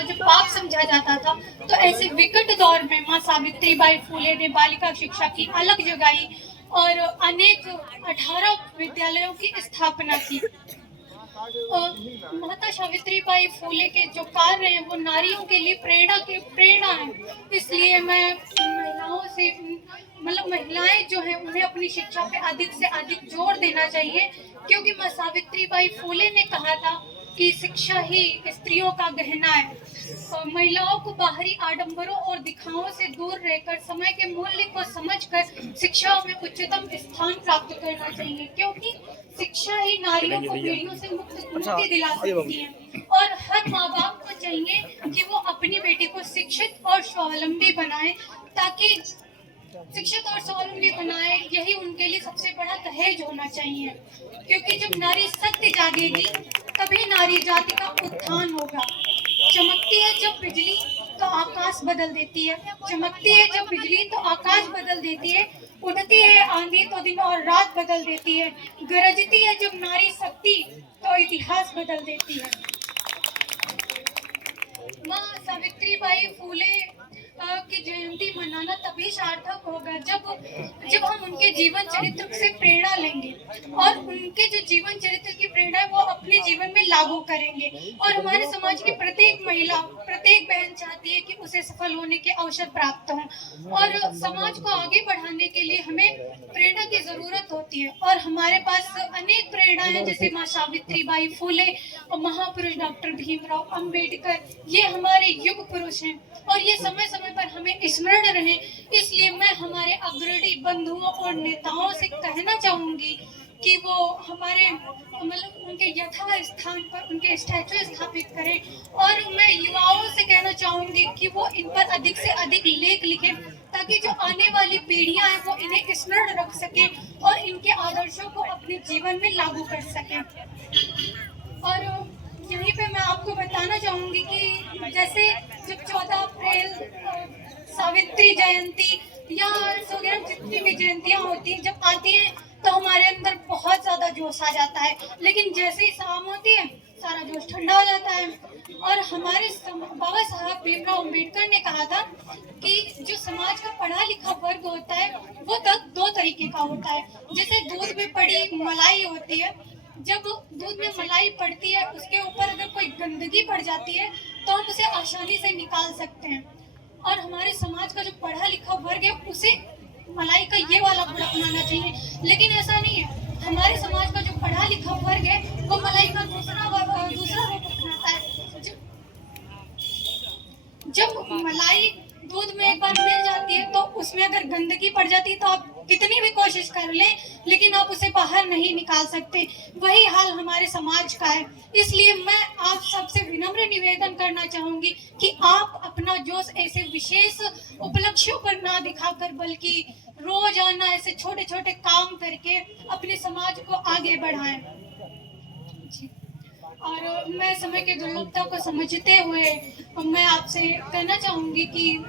जब पाप समझा जाता था, तो ऐसे विकट दौर में माँ सावित्रीबाई फूले ने बालिका शिक्षा की अलग जगाई और अनेक 18 विद्यालयों की स्थापना की। माता सावित्रीबाई फूले के जो कार्य हैं वो नारियों के लिए प्रेरणा है। इसलिए मैं महिलाओं से मतलब महिलाएं जो है उन्हें अपनी शिक्षा पे अधिक से अधिक जोर देना चाहिए, क्योंकि माँ सावित्रीबाई फूले ने कहा था कि शिक्षा ही स्त्रियों का गहना है। महिलाओं को बाहरी आडंबरों और दिखावों से दूर रहकर समय के मूल्य को समझकर शिक्षा में उच्चतम स्थान प्राप्त करना चाहिए, क्योंकि शिक्षा ही नारियों को पीढ़ियों से मुक्ति दिला सकती है। और हर माँ बाप को चाहिए कि वो अपनी बेटी को शिक्षित और स्वावलंबी बनाए, ताकि शिक्षित और स्वावलंबी बनाए, यही उनके लिए सबसे बड़ा दहेज होना चाहिए। क्योंकि जब नारी सत्य जागेगी तभी नारी जाति का उत्थान होगा। चमकती है जब बिजली तो आकाश बदल देती है, चमकती है जब बिजली तो आकाश बदल देती है, उड़ती है आंधी तो दिन और रात बदल देती है, गरजती है जब नारी शक्ति तो इतिहास बदल देती है। माँ सावित्रीबाई फूले की जयंती मनाना तभी सार्थक होगा जब हम उनके जीवन चरित्र से प्रेरणा लेंगे और उनके जो जीवन चरित्र की प्रेरणा है वो अपने जीवन में लागू करेंगे। और हमारे समाज की प्रत्येक महिला, प्रत्येक बहन चाहती है कि उसे सफल होने के अवसर प्राप्त हों, और समाज को आगे बढ़ाने के लिए हमें प्रेरणा की जरूरत होती है। और हमारे पास अनेक प्रेरणा है, जैसे माँ सावित्रीबाई फूले और महापुरुष डॉक्टर भीमराव अंबेडकर, ये हमारे युग पुरुष हैं और ये समय समय पर हमें स्मरण रहे। इसलिए मैं हमारे अग्रणी बंधुओं और नेताओं से कहना चाहूंगी कि वो हमारे मतलब उनके यथा स्थान पर उनके स्टैचू स्थापित करें। और मैं युवाओं से कहना चाहूंगी कि वो इन पर अधिक से अधिक लेख लिखें, ताकि जो आने वाली पीढ़ियां हैं वो इन्हें स्मरण रख सके और इनके आदर्शों को अपने जीवन में लागू कर सकें। और यहीं पे मैं आपको बताना चाहूंगी कि जैसे जब 14 अप्रैल सावित्री जयंती या वगैरह जितनी भी जयंतियां होती हैं जब आती हैं तो हमारे अंदर बहुत ज्यादा जोश आ जाता है, लेकिन जैसे ही शाम होती है सारा जोश ठंडा हो जाता है। और हमारे बाबा साहब भीमराव अम्बेडकर ने कहा था कि जो समाज का पढ़ा लिखा वर्ग होता है वो दो तरीके का होता है। जैसे दूध में पड़ी मलाई होती है, जब दूध में मलाई पड़ती है उसके ऊपर अगर कोई गंदगी पड़ जाती है तो हम उसे आसानी से निकाल सकते हैं। और हमारे समाज का जो पढ़ा लिखा वर्ग है उसे मलाई का ये वाला गुण अपनाना चाहिए, लेकिन ऐसा नहीं है। हमारे समाज का जो पढ़ा लिखा वर्ग है वो मलाई का दूसरा रूप अपनाता है। जब मलाई दूध में एक बार मिल जाती है तो उसमें अगर गंदगी पड़ जाती है तो आप कितनी भी कोशिश कर लें लेकिन आप उसे बाहर नहीं निकाल सकते। वही हाल हमारे समाज का है। इसलिए मैं आप सबसे विनम्र निवेदन करना चाहूंगी कि आप अपना जोश ऐसे विशेष उपलक्ष्यों पर ना दिखाकर बल्कि रोजाना ऐसे छोटे छोटे काम करके अपने समाज को आगे बढ़ाएं। और मैं समय की दुर्लभता को समझते हुए मैं आपसे कहना चाहूंगी कि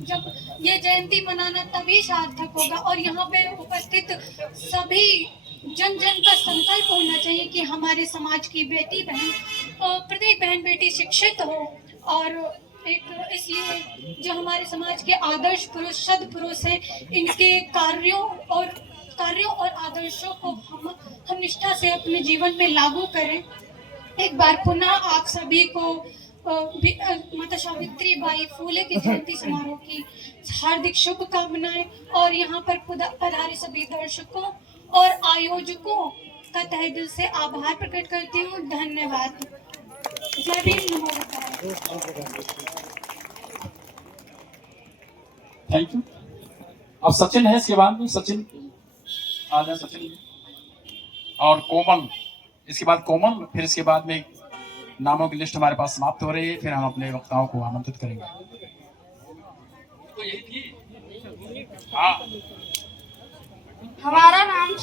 जब ये जयंती मनाना तभी सार्थक होगा और यहाँ पे उपस्थित सभी जन जन का संकल्प होना चाहिए कि हमारे समाज की बेटी बहन, प्रत्येक बहन बेटी शिक्षित हो। और एक इसलिए जो हमारे समाज के आदर्श पुरुष, सदपुरुष हैं, इनके कार्यों और आदर्शों को हम निष्ठा से अपने जीवन में लागू करें। एक बार पुनः आप सभी को माता सावित्रीबाई फूले की जयंती समारोह की हार्दिक शुभकामनाएं और यहाँ पर पधारे सभी दर्शकों और आयोजकों का तहे दिल से आभार प्रकट करती हूँ। धन्यवाद। जय भीम, नमो बुद्धाय। Thank you. अब सचिन है, इसके बाद में सचिन आ जाए, सचिन और कोमल, इसके बाद कोमल, फिर इसके बाद में नामों की लिस्ट हमारे पास समाप्त हो रही है, फिर हम अपने वक्ताओं को आमंत्रित करेंगे। तो यही थी। हाँ, हमारा नाम